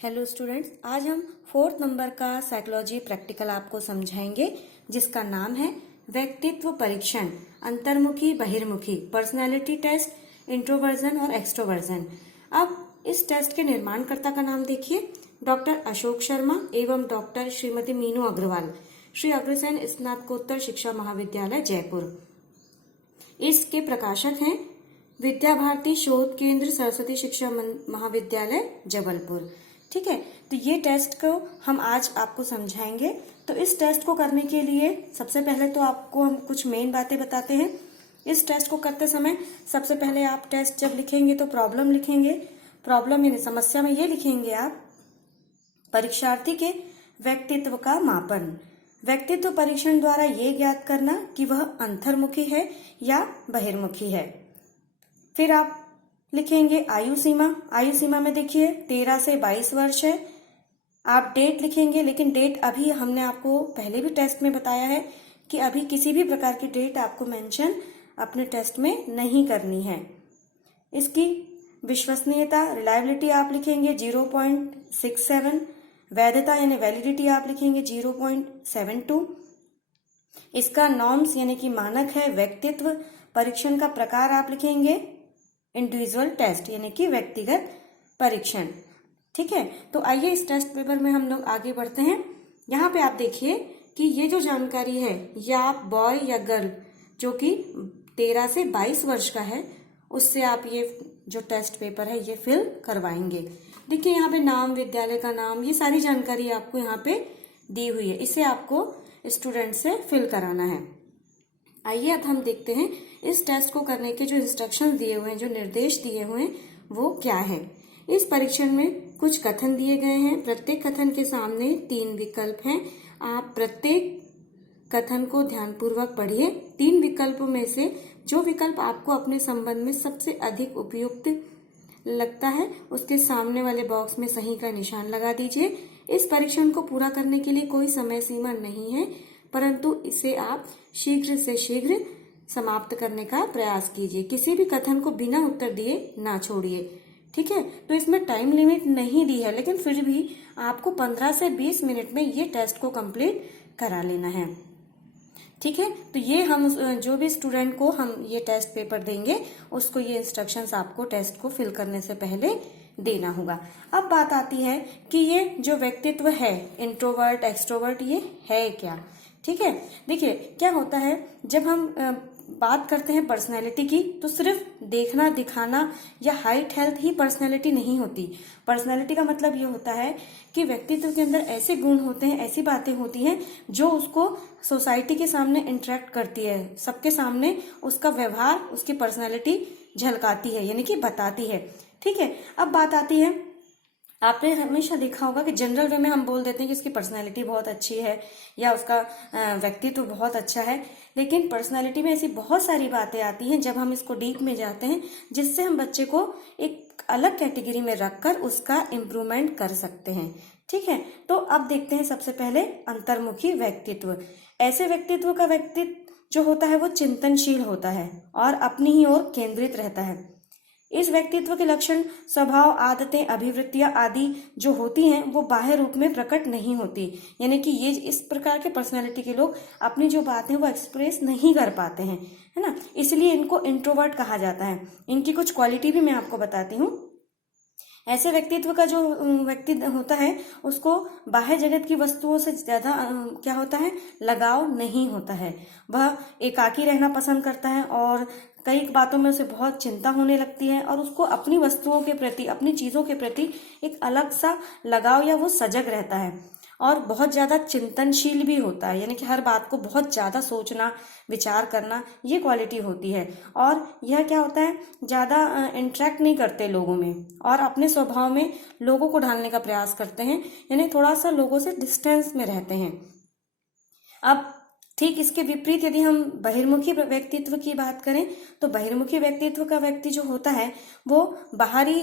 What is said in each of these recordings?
Hello students, आज हम 4th number का साइकोलॉजी प्रैक्टिकल आपको समझाएंगे जिसका नाम है व्यक्तित्व परीक्षण, अंतर्मुखी बहिर्मुखी, पर्सनालिटी टेस्ट, इंट्रोवर्जन और एक्सट्रोवर्जन। अब इस टेस्ट के निर्माणकर्ता का नाम देखिए, डॉक्टर अशोक शर्मा एवं डॉक्टर श्रीमती मीनू अग्रवाल, श्री अग्रसेन स्नातकोत्तर शिक्षा महाविद्यालय जयपुर। इसके प्रकाशक हैं विद्या भारती शोध केंद्र सरस्वती शिक्षा महाविद्यालय जबलपुर। ठीक है, तो ये टेस्ट को हम आज आपको समझाएंगे। तो इस टेस्ट को करने के लिए सबसे पहले तो आपको हम कुछ मेन बातें बताते हैं। इस टेस्ट को करते समय सबसे पहले आप टेस्ट जब लिखेंगे तो प्रॉब्लम लिखेंगे। प्रॉब्लम यानी समस्या में ये लिखेंगे आप परीक्षार्थी के व्यक्तित्व का मापन। व्यक्तित्व परीक्षण द्वारा ये ज्ञात करना कि वह अंतर्मुखी है या बहिर्मुखी है। फिर आप लिखेंगे आयु सीमा। आयु सीमा में देखिए 13 से 22 वर्ष है। आप डेट लिखेंगे, लेकिन डेट अभी हमने आपको पहले भी टेस्ट में बताया है कि अभी किसी भी प्रकार की डेट आपको मेंशन अपने टेस्ट में नहीं करनी है। इसकी विश्वसनीयता रिलायबिलिटी आप लिखेंगे 0.67। वैधता यानी वैलिडिटी आप लिखेंगे 0.72। इसका नॉर्म्स यानी कि मानक है व्यक्तित्व परीक्षण का प्रकार आप लिखेंगे इंडिविजुअल टेस्ट यानी कि व्यक्तिगत परीक्षण। ठीक है, तो आइए इस टेस्ट पेपर में हम लोग आगे बढ़ते हैं। यहाँ पे आप देखिए कि ये जो जानकारी है या आप बॉय या गर्ल जो कि 13 से 22 वर्ष का है उससे आप ये जो टेस्ट पेपर है ये फिल करवाएंगे। देखिए यहाँ पे नाम, विद्यालय का नाम, ये सारी जानकारी आपको यहाँ पे दी हुई है। इसे आपको स्टूडेंट से फिल कराना है। आइए अब हम देखते हैं इस टेस्ट को करने के जो इंस्ट्रक्शंस दिए हुए हैं, जो निर्देश दिए हुए हैं वो क्या है। इस परीक्षण में कुछ कथन दिए गए हैं। प्रत्येक कथन के सामने 3 विकल्प हैं। आप प्रत्येक कथन को ध्यानपूर्वक पढ़िए। 3 विकल्पों में से जो विकल्प आपको अपने संबंध में सबसे अधिक उपयुक्त लगता है उसके सामने वाले बॉक्स में सही का निशान लगा दीजिए। इस परीक्षण को पूरा करने के लिए कोई समय सीमा नहीं है, परंतु इसे आप शीघ्र से शीघ्र समाप्त करने का प्रयास कीजिए। किसी भी कथन को बिना उत्तर दिए ना छोड़िए। ठीक है, तो इसमें टाइम लिमिट नहीं दी है, लेकिन फिर भी आपको 15 से 20 मिनट में ये टेस्ट को कंप्लीट करा लेना है। ठीक है, तो ये हम जो भी स्टूडेंट को हम ये टेस्ट पेपर देंगे उसको ये इंस्ट्रक्शंस आपको टेस्ट को फिल करने से पहले देना होगा। अब बात आती है कि ये जो व्यक्तित्व है इंट्रोवर्ट एक्सट्रोवर्ट ये है क्या। ठीक है, देखिए क्या होता है जब हम बात करते हैं पर्सनैलिटी की तो सिर्फ देखना दिखाना या हाइट हेल्थ ही पर्सनैलिटी नहीं होती। पर्सनैलिटी का मतलब ये होता है कि व्यक्तित्व के अंदर ऐसे गुण होते हैं, ऐसी बातें होती हैं जो उसको सोसाइटी के सामने इंटरेक्ट करती है, सबके सामने उसका व्यवहार, उसकी पर्सनैलिटी झलकाती है यानी कि बताती है। ठीक है, अब बात आती है, आपने हमेशा देखा होगा कि जनरल वे में हम बोल देते हैं कि उसकी पर्सनैलिटी बहुत अच्छी है या उसका व्यक्तित्व बहुत अच्छा है, लेकिन पर्सनैलिटी में ऐसी बहुत सारी बातें आती हैं जब हम इसको डीप में जाते हैं जिससे हम बच्चे को एक अलग कैटेगरी में रखकर उसका इम्प्रूवमेंट कर सकते हैं। ठीक है, तो अब देखते हैं सबसे पहले अंतर्मुखी व्यक्तित्व। ऐसे व्यक्तित्व का व्यक्तित्व जो होता है वो चिंतनशील होता है और अपनी ही ओर केंद्रित रहता है। इस व्यक्तित्व के लक्षण, स्वभाव, आदतें, अभिवृत्तियां आदि जो होती हैं वो बाह्य रूप में प्रकट नहीं होती, यानी कि ये इस प्रकार के पर्सनैलिटी के लोग अपनी जो बातें वो एक्सप्रेस नहीं कर पाते हैं, है ना, इसलिए इनको इंट्रोवर्ट कहा जाता है। इनकी कुछ क्वालिटी भी मैं आपको बताती हूँ। ऐसे व्यक्तित्व का जो व्यक्ति होता है उसको बाह्य जगत की वस्तुओं से ज्यादा क्या होता है, लगाव नहीं होता है। वह एकाकी रहना पसंद करता है और कई बातों में उसे बहुत चिंता होने लगती है और उसको अपनी वस्तुओं के प्रति, अपनी चीजों के प्रति एक अलग सा लगाव या वो सजग रहता है और बहुत ज्यादा चिंतनशील भी होता है, यानी कि हर बात को बहुत ज्यादा सोचना, विचार करना, ये क्वालिटी होती है। और यह क्या होता है, ज्यादा इंटरेक्ट नहीं करते लोगों में और अपने स्वभाव में लोगों को ढालने का प्रयास करते हैं, यानी थोड़ा सा लोगों से डिस्टेंस में रहते हैं। अब ठीक इसके विपरीत यदि हम बहिर्मुखी व्यक्तित्व की बात करें तो बहिर्मुखी व्यक्तित्व का व्यक्ति जो होता है वो बाहरी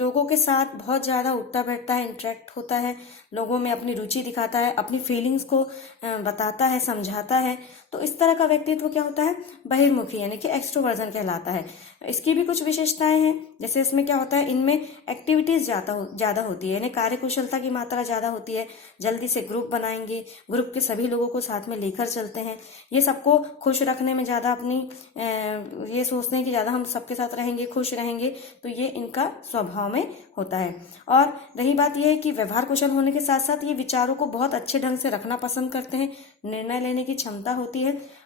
लोगों के साथ बहुत ज्यादा उठता बैठता है, इंटरेक्ट होता है, लोगों में अपनी रुचि दिखाता है, अपनी फीलिंग्स को बताता है, समझाता है। तो इस तरह का व्यक्तित्व क्या होता है, बहिर्मुखी यानी कि एक्सट्रोवर्जन कहलाता है। इसकी भी कुछ विशेषताएं हैं, जैसे इसमें क्या होता है, इनमें एक्टिविटीज ज्यादा होती है, यानी कार्यकुशलता की मात्रा ज्यादा होती है, जल्दी से ग्रुप बनाएंगे, ग्रुप के सभी लोगों को साथ में लेकर चलते हैं, ये सबको खुश रखने में ज्यादा अपनी ये सोचते हैं कि ज्यादा हम सबके साथ रहेंगे, खुश रहेंगे, तो ये इनका स्वभाव में होता है। और रही बात यह है कि व्यवहार कुशल होने के साथ साथ ये विचारों को बहुत अच्छे ढंग से रखना पसंद करते हैं, निर्णय लेने की क्षमता होती है,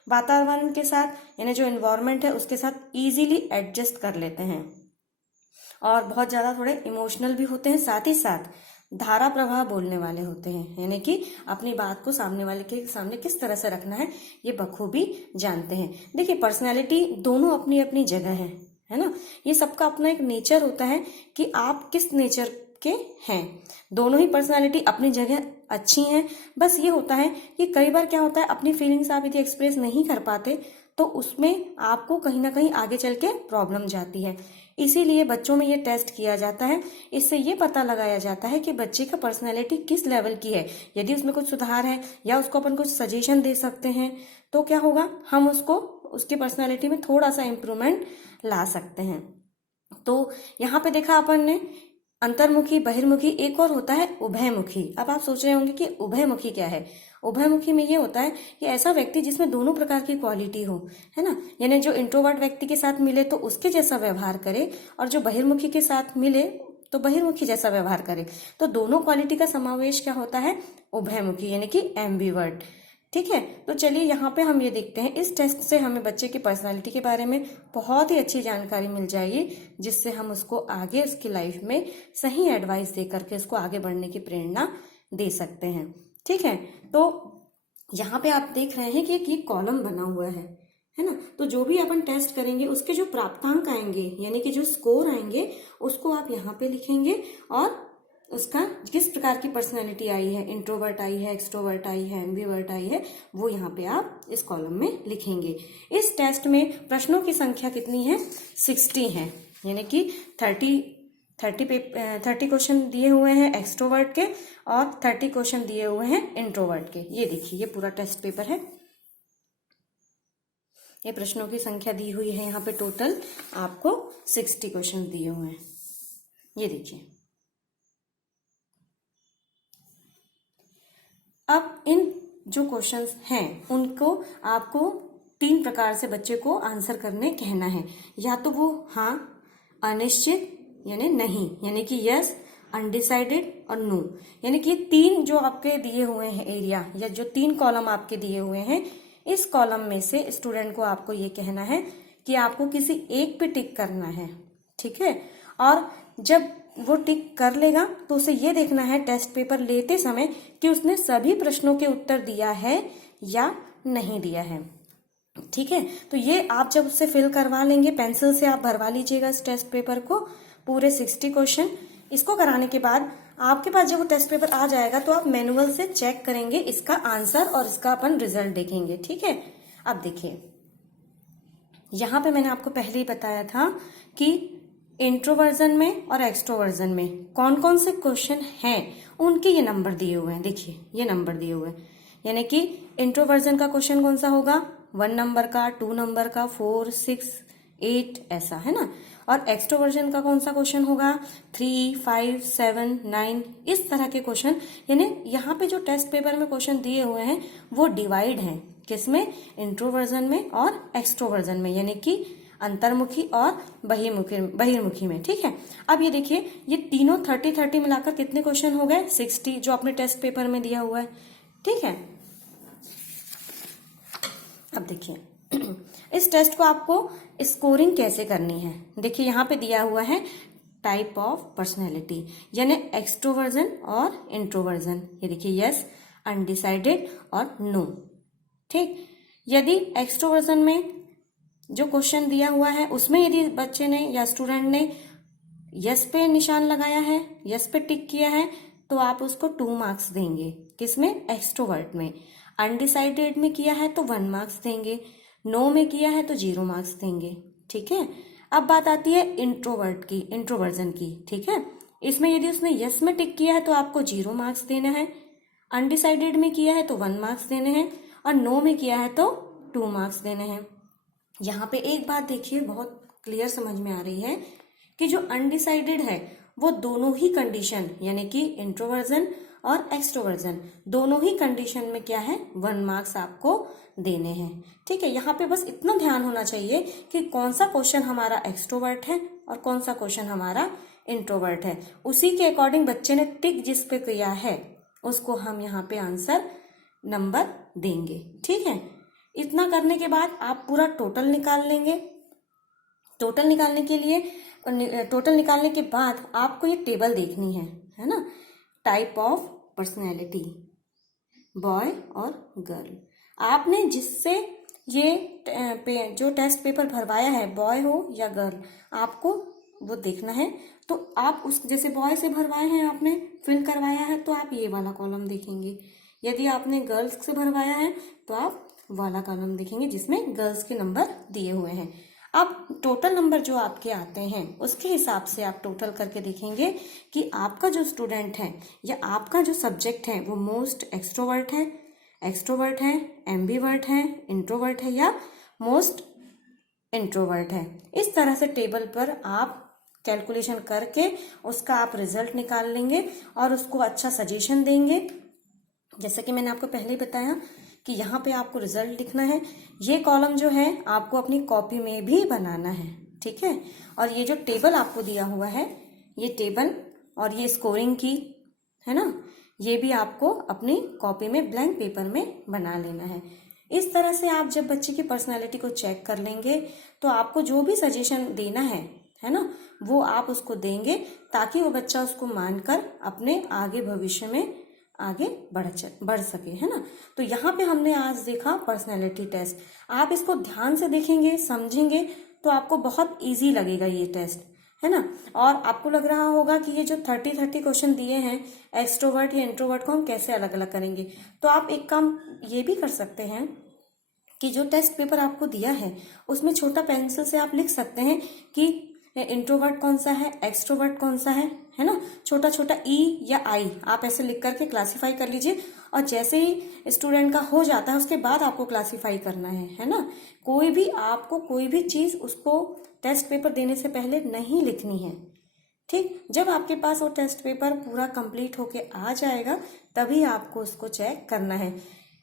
वातावरण के साथ यानी जो एनवायरनमेंट है उसके साथ इजीली एडजस्ट कर लेते हैं, और बहुत ज्यादा थोड़े इमोशनल भी होते हैं, साथ ही साथ धारा प्रवाह बोलने वाले होते हैं, यानी कि अपनी बात को सामने वाले के सामने किस तरह से रखना है ये बखूबी जानते हैं। देखिए पर्सनैलिटी दोनों अपनी अपनी जगह है ना, ये सबका अपना एक नेचर होता है कि आप किस नेचर के हैं। दोनों ही पर्सनालिटी अपनी जगह अच्छी हैं, बस ये होता है कि कई बार क्या होता है, अपनी फीलिंग्स आप यदि एक्सप्रेस नहीं कर पाते तो उसमें आपको कहीं ना कहीं आगे चल के प्रॉब्लम जाती है। इसीलिए बच्चों में ये टेस्ट किया जाता है, इससे ये पता लगाया जाता है कि बच्चे का पर्सनैलिटी किस लेवल की है। यदि उसमें कुछ सुधार है या उसको अपन कुछ सजेशन दे सकते हैं तो क्या होगा, हम उसको उसकी पर्सनैलिटी में थोड़ा सा इम्प्रूवमेंट ला सकते हैं। तो यहाँ पे देखा अपन ने अंतर्मुखी, बहिर्मुखी, एक और होता है उभयमुखी। अब आप सोच रहे होंगे कि उभयमुखी क्या है। उभयमुखी में ये होता है कि ऐसा व्यक्ति जिसमें दोनों प्रकार की क्वालिटी हो, है ना, यानी जो इंट्रोवर्ट व्यक्ति के साथ मिले तो उसके जैसा व्यवहार करे, और जो बहिर्मुखी के साथ मिले तो बहिर्मुखी जैसा व्यवहार करे। तो दोनों क्वालिटी का समावेश क्या होता है, उभयमुखी यानी कि एम्बिवर्ट। ठीक है, तो चलिए यहाँ पे हम ये देखते हैं, इस टेस्ट से हमें बच्चे की पर्सनालिटी के बारे में बहुत ही अच्छी जानकारी मिल जाएगी, जिससे हम उसको आगे उसकी लाइफ में सही एडवाइस दे करके उसको आगे बढ़ने की प्रेरणा दे सकते हैं। ठीक है, तो यहाँ पे आप देख रहे हैं कि एक कॉलम बना हुआ है ना, तो जो भी अपन टेस्ट करेंगे उसके जो प्राप्तांक आएंगे यानी कि जो स्कोर आएंगे उसको आप यहाँ पे लिखेंगे, और उसका किस प्रकार की पर्सनैलिटी आई है, इंट्रोवर्ट आई है, एक्सट्रोवर्ट आई है, एम्बिवर्ट आई है, वो यहाँ पे आप इस कॉलम में लिखेंगे। इस टेस्ट में प्रश्नों की संख्या कितनी है, 60 है, यानी कि 30 क्वेश्चन दिए हुए हैं एक्सट्रोवर्ट के और 30 क्वेश्चन दिए हुए हैं इंट्रोवर्ट के। ये देखिए, ये पूरा टेस्ट पेपर है, ये प्रश्नों की संख्या दी हुई है यहाँ पे, टोटल आपको 60 क्वेश्चन दिए हुए हैं। ये देखिए, अब इन जो क्वेश्चंस हैं उनको आपको 3 प्रकार से बच्चे को आंसर करने कहना है, या तो वो हाँ, अनिश्चित यानी नहीं, यानी कि यस, अनडिसाइडेड और नो, यानी कि 3 जो आपके दिए हुए हैं एरिया या जो 3 कॉलम आपके दिए हुए हैं, इस कॉलम में से स्टूडेंट को आपको ये कहना है कि आपको किसी एक पे टिक करना है। ठीक है, और जब वो टिक कर लेगा तो उसे ये देखना है टेस्ट पेपर लेते समय कि उसने सभी प्रश्नों के उत्तर दिया है या नहीं दिया है। ठीक है, तो ये आप जब उससे फिल करवा लेंगे, पेंसिल से आप भरवा लीजिएगा इस टेस्ट पेपर को, पूरे 60 क्वेश्चन। इसको कराने के बाद आपके पास जब वो टेस्ट पेपर आ जाएगा तो आप मैनुअल से चेक करेंगे इसका आंसर और इसका अपन रिजल्ट देखेंगे। ठीक है, अब देखिए, यहाँ पे मैंने आपको पहले ही बताया था कि इंट्रोवर्जन में और एक्सट्रोवर्जन में कौन कौन से क्वेश्चन हैं, उनके ये नंबर दिए हुए हैं। देखिए, ये नंबर दिए हुए हैं, यानी कि इंट्रोवर्जन का क्वेश्चन कौन सा होगा, 1 नंबर का, 2 नंबर का, 4, 6, 8, ऐसा है ना। और एक्सट्रोवर्जन का कौन सा क्वेश्चन होगा, 3, 5, 7, 9, इस तरह के क्वेश्चन। यानी यहाँ पे जो टेस्ट पेपर में क्वेश्चन दिए हुए हैं वो डिवाइड हैं, किसमें, इंट्रोवर्जन में और एक्सट्रोवर्जन में, यानी कि अंतर्मुखी और बहिर्मुखी में। ठीक है, अब ये देखिए, ये तीनों 30 मिलाकर कितने क्वेश्चन हो गए, 60, जो अपने टेस्ट पेपर में दिया हुआ है। ठीक है, अब देखिए इस टेस्ट को आपको स्कोरिंग कैसे करनी है। देखिए, यहाँ पे दिया हुआ है टाइप ऑफ पर्सनैलिटी, यानी एक्सट्रोवर्जन और इंट्रोवर्जन। ये देखिए, यस, अनडिसाइडेड और नो। ठीक, यदि एक्सट्रोवर्जन में जो क्वेश्चन दिया हुआ है उसमें यदि बच्चे ने या स्टूडेंट ने यस पे निशान लगाया है, यस पे टिक किया है, तो आप उसको 2 मार्क्स देंगे। किसमें, एक्सट्रोवर्ट में। अनडिसाइडेड में किया है तो 1 मार्क्स देंगे, नो में किया है तो 0 मार्क्स देंगे। ठीक है, अब बात आती है इंट्रोवर्जन की। ठीक है, इसमें यदि उसने यस में टिक किया है तो आपको 0 मार्क्स देना है, अनडिसाइडेड में किया है तो 1 मार्क्स देने हैं, और नो में किया है तो 2 मार्क्स देने हैं। यहाँ पे एक बात देखिए बहुत क्लियर समझ में आ रही है कि जो अनडिसाइडेड है वो दोनों ही कंडीशन यानी कि इंट्रोवर्जन और एक्सट्रोवर्जन दोनों ही कंडीशन में क्या है 1 मार्क्स आपको देने हैं। ठीक है, यहाँ पे बस इतना ध्यान होना चाहिए कि कौन सा क्वेश्चन हमारा एक्सट्रोवर्ट है और कौन सा क्वेश्चन हमारा इंट्रोवर्ट है। उसी के अकॉर्डिंग बच्चे ने टिक जिस पे किया है उसको हम यहाँ पे आंसर नंबर देंगे। ठीक है, इतना करने के बाद आप पूरा टोटल निकाल लेंगे। टोटल निकालने के लिए टोटल निकालने के बाद आपको ये टेबल देखनी है ना, टाइप ऑफ पर्सनैलिटी बॉय और गर्ल। आपने जिससे ये जो टेस्ट पेपर भरवाया है बॉय हो या गर्ल आपको वो देखना है। तो आप उस जैसे बॉय से भरवाए हैं आपने फिल करवाया है तो आप ये वाला कॉलम देखेंगे, यदि आपने गर्ल्स से भरवाया है तो आप वाला कॉलम देखेंगे जिसमें गर्ल्स के नंबर दिए हुए हैं। अब टोटल नंबर जो आपके आते हैं उसके हिसाब से आप टोटल करके देखेंगे कि आपका जो स्टूडेंट है या आपका जो सब्जेक्ट है वो मोस्ट एक्सट्रोवर्ट है, एम्बीवर्ट है, इंट्रोवर्ट है या मोस्ट इंट्रोवर्ट है। इस तरह से टेबल पर आप कैलकुलेशन करके उसका आप रिजल्ट निकाल लेंगे और उसको अच्छा सजेशन देंगे। जैसे कि मैंने आपको पहले ही बताया कि यहाँ पे आपको रिजल्ट लिखना है। ये कॉलम जो है आपको अपनी कॉपी में भी बनाना है। ठीक है, और ये जो टेबल आपको दिया हुआ है ये टेबल और ये स्कोरिंग की है ना, ये भी आपको अपनी कॉपी में ब्लैंक पेपर में बना लेना है। इस तरह से आप जब बच्चे की पर्सनालिटी को चेक कर लेंगे तो आपको जो भी सजेशन देना है ना, वो आप उसको देंगे ताकि वो बच्चा उसको मानकर अपने आगे भविष्य में आगे बढ़ सके, है ना। तो यहाँ पे हमने आज देखा पर्सनैलिटी टेस्ट। आप इसको ध्यान से देखेंगे, समझेंगे तो आपको बहुत इजी लगेगा ये टेस्ट, है ना। और आपको लग रहा होगा कि ये जो 30 क्वेश्चन दिए हैं एक्सट्रोवर्ट या इंट्रोवर्ट को हम कैसे अलग अलग करेंगे। तो आप एक काम ये भी कर सकते हैं कि जो टेस्ट पेपर आपको दिया है उसमें छोटा पेंसिल से आप लिख सकते हैं कि इंट्रोवर्ट कौन सा है, एक्सट्रोवर्ट कौन सा है ना। छोटा छोटा ई या आई आप ऐसे लिख करके क्लासीफाई कर लीजिए और जैसे ही स्टूडेंट का हो जाता है उसके बाद आपको क्लासीफाई करना है ना। आपको कोई भी चीज उसको टेस्ट पेपर देने से पहले नहीं लिखनी है। ठीक, जब आपके पास वो टेस्ट पेपर पूरा कंप्लीट होके आ जाएगा तभी आपको उसको चेक करना है।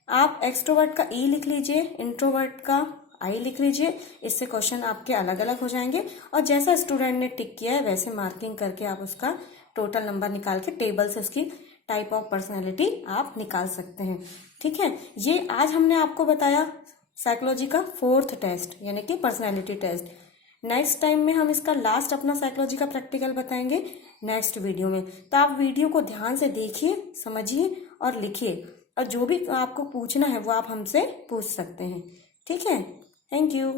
आप एक्सट्रोवर्ट का ई लिख लीजिए, इंट्रोवर्ट का आई लिख लीजिए, इससे क्वेश्चन आपके अलग अलग हो जाएंगे और जैसा स्टूडेंट ने टिक किया है वैसे मार्किंग करके आप उसका टोटल नंबर निकाल के टेबल से उसकी टाइप ऑफ पर्सनैलिटी आप निकाल सकते हैं। ठीक है, ये आज हमने आपको बताया साइकोलॉजी का 4th टेस्ट यानी कि पर्सनैलिटी टेस्ट। नेक्स्ट टाइम में हम इसका लास्ट अपना साइकोलॉजी का प्रैक्टिकल बताएंगे नेक्स्ट वीडियो में। तो आप वीडियो को ध्यान से देखिए, समझिए और लिखिए और जो भी आपको पूछना है वो आप हमसे पूछ सकते हैं। ठीक है, थैंक यू।